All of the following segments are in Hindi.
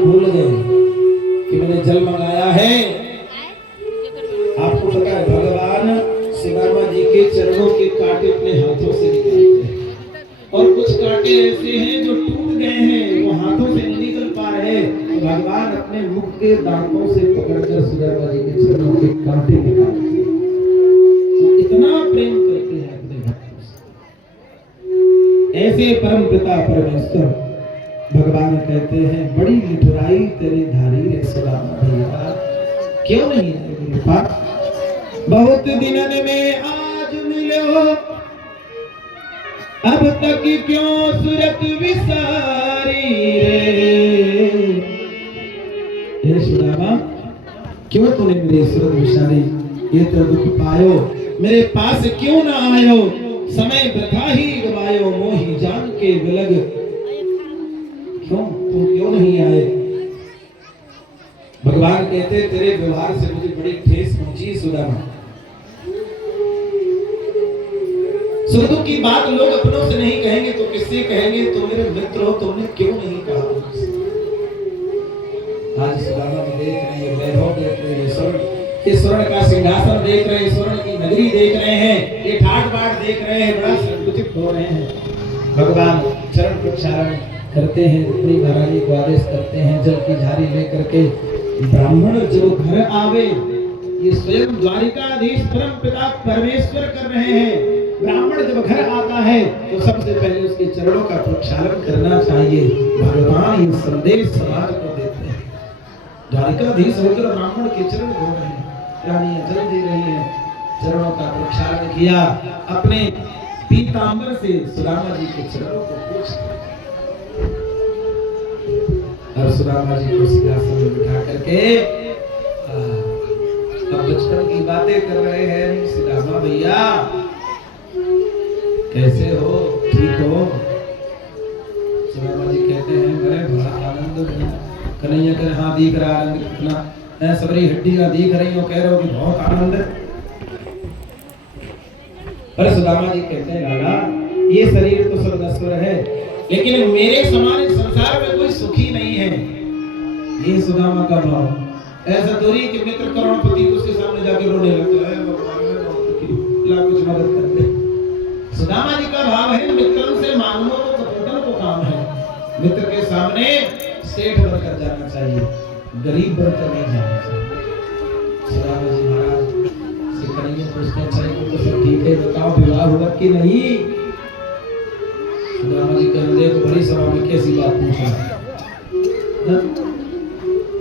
भूल गए कि मैंने जल मंगाया है। आपको पता है भगवान सुदामा जी के चरणों के कांटे अपने हाथों से निकालते हैं और कुछ कांटे ऐसे हैं जो टूट गए हैं, वो हाथों से नहीं निकल पा रहे, तो भगवान अपने मुख के दांतों से पकड़कर सुदामा जी के चरणों के कांटे निकालते हैं। इतना प्रेम करते हैं अपने भक्तों से। ऐसे परम पिता परमेश्वर भगवान कहते हैं बड़ी मिठुराई तेरी धारी रे सुदामा भैया, क्यों नहीं है मेरे पास? बहुत दिनन में आज मिले हो, अब तक क्यों सूरत विसारी रे। हे सुदामा, क्यों तूने मेरी सूरत विसारी, ये तो दुख पायो, मेरे पास क्यों ना आयो, समय वृथा ही गवायो, मोही जान के विलग, क्यों तुम क्यों नहीं आए? भगवान कहते तेरे व्यवहार से मुझे बड़ी ठेस पहुंची सुदामा। सुख की बात लोग अपनों से नहीं कहेंगे तो किससे कहेंगे? तुम मेरे मित्र हो, तुमने क्यों नहीं कहा? आज सुदामा जी देख रहे हैं, वैभव देख रहे हैं, स्वर्ण का सिंहासन देख रहे हैं, स्वर्ण की नगरी देख रहे हैं, ये ठाट बाट देख रहे हैं, बड़ा संकुचित हो रहे हैं। भगवान चरण प्रक्षालन करते हैं, अपनी महारानी को आदेश करते हैं, जल की झारी लेकर के ब्राह्मण जो घर आवे, ये स्वयं द्वारिकाधीश परम पिता परमेश्वर कर रहे हैं। ब्राह्मण जब घर आता है तो सबसे पहले उसके चरणों का प्रक्षालन करना चाहिए। भगवान ये संदेश समाज को देते हैं। द्वारिकाधीश होकर ब्राह्मण के चरण धो रहे हैं, रानियां जल दे रही हैं, चरणों का प्रक्षालन किया, अपने पीतांबर से सुदामा जी के चरणों को पोंछा और सुदामा जी को सिंहासन में बिठा करके अब बचपन की बातें कर रहे हैं। सुदामा भैया कैसे हो, ठीक हो? सुदामा जी कहते हैं मैं बड़ा आनंद में। कन्हैया कर हाँ दिख रहा आनंद कितना, मैं सबरी हड्डी का दिख रही हूँ, कह रहे हो कि बहुत आनंद है। पर सुदामा जी कहते हैं लाला ये शरीर तो सब नश्वर है, लेकिन मेरे समान इस संसार में कोई सुखी नहीं है। ये सुदामा का भाव ऐसा दूरी कि मित्र करोड़पति उसके सामने जाके रोने लगता है, भगवान मैं कुछ मदद कर दे। सुदामा जी का भाव है मित्रों से मांगो तो कपटन को काम है, मित्र के सामने सेठ बनकर जाना चाहिए, गरीब बनकर नहीं जाना चाहिए। सुदामा जी महाराज से करेंगे पूछते चाहिए तो सब ठीक है, बताओ विवाह हुआ कि नहीं? सुदामा जी कहते देखो बड़ी सभा में कैसी बात पूछा।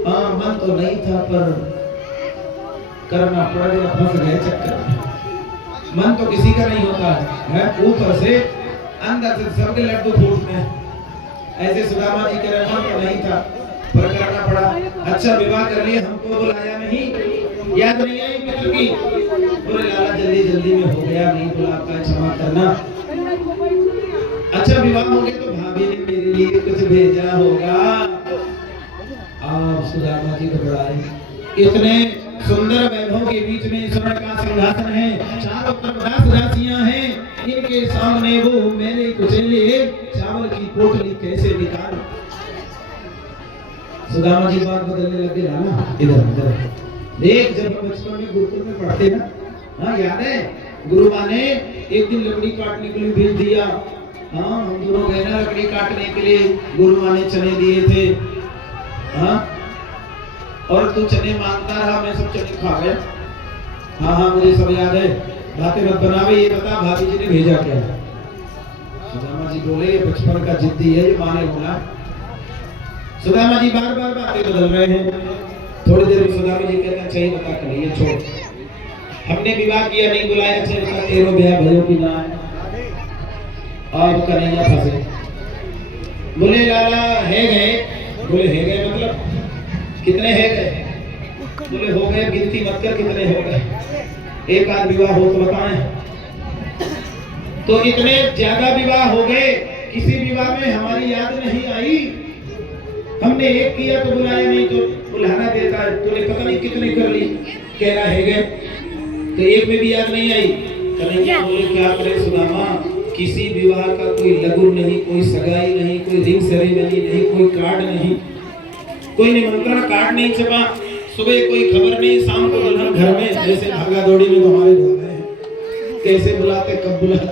हाँ मन तो नहीं था पर करना पड़ गया, फंस गए चक्कर में। मन तो किसी का नहीं होता है, ऊपर से अंदर से सबके लड्डू फूटते हैं। ऐसे सुदामा जी के मन तो नहीं था पर करना पड़ा। अच्छा विवाह कर लिया, हमको बुलाया नहीं, याद नहीं आई मित्र की? बोले लाला जल्दी जल्दी में हो गया, नहीं बुलाता, क्षमा करना। अच्छा विवाह हो गया तो भाभी ने मेरे लिए कुछ भेजा होगा। आप सुदामा जी घबराए, इतने सुंदर वैभव के बीच में स्वर्ण का सिंहासन है, चारों तरफ दास दासियां हैं, इनके सामने वो मेरे कुचले चावल की पोटली कैसे निकाल? सुदामा जी बात बदलने लगे ना, इधर इधर देख, जब हम बचपन में गुरुकुल में पढ़ते ना, हाँ याद है गुरुमा ने एक दिन लकड़ी काटने के लिए भेज दिया। हाँ हम दोनों गए ना लकड़ी काटने के लिए, गुरुमा ने चने दिए थे। हाँ और तू चने मांगता रहा, मैं सब चने खा गया। हाँ हाँ मुझे सब याद है, बातें मत बनावे, ये बता भाभी जी ने भेजा क्या? सुदामा जी बोले ये बचपन का जिद्दी है, ये माने बोला। सुदामा जी बार बार बातें बदल रहे हैं। थोड़ी देर में सुदामा जी कहते हैं चाहिए बता कर ये छोड़, हमने विवाह किया नहीं बुलाया, अच्छा बता तेरो ब्याह भयो कि ना है? और कन्हैया फंसे। बोले लाला है गए? बोले है गए मतलब कितने है गए? बोले हो गए, गिनती मत कर कितने हो गए, एक आध विवाह हो तो बताएं। तो इतने ज्यादा विवाह हो गए, किसी विवाह में हमारी याद नहीं आई। हमने एक किया तो बुलाया नहीं, तो बुलाना देता है, तूने पता नहीं कितने कर ली, कह रहा है गए, तो एक में भी याद नहीं आई। कन्हैया बोले क्या करे सुदामा, किसी विवाह का कोई लगुन नहीं, कोई सगाई नहीं, कोई रिंग सेरेमनी नहीं, कोई कार्ड नहीं। कोई निमंत्रण कार्ड नहीं छपा, सुबह कोई खबर नहीं, शाम को दुल्हन घर में, जैसे भागा दौड़ी में तो हमारे घर में कैसे बुलाते, कब बुलाते।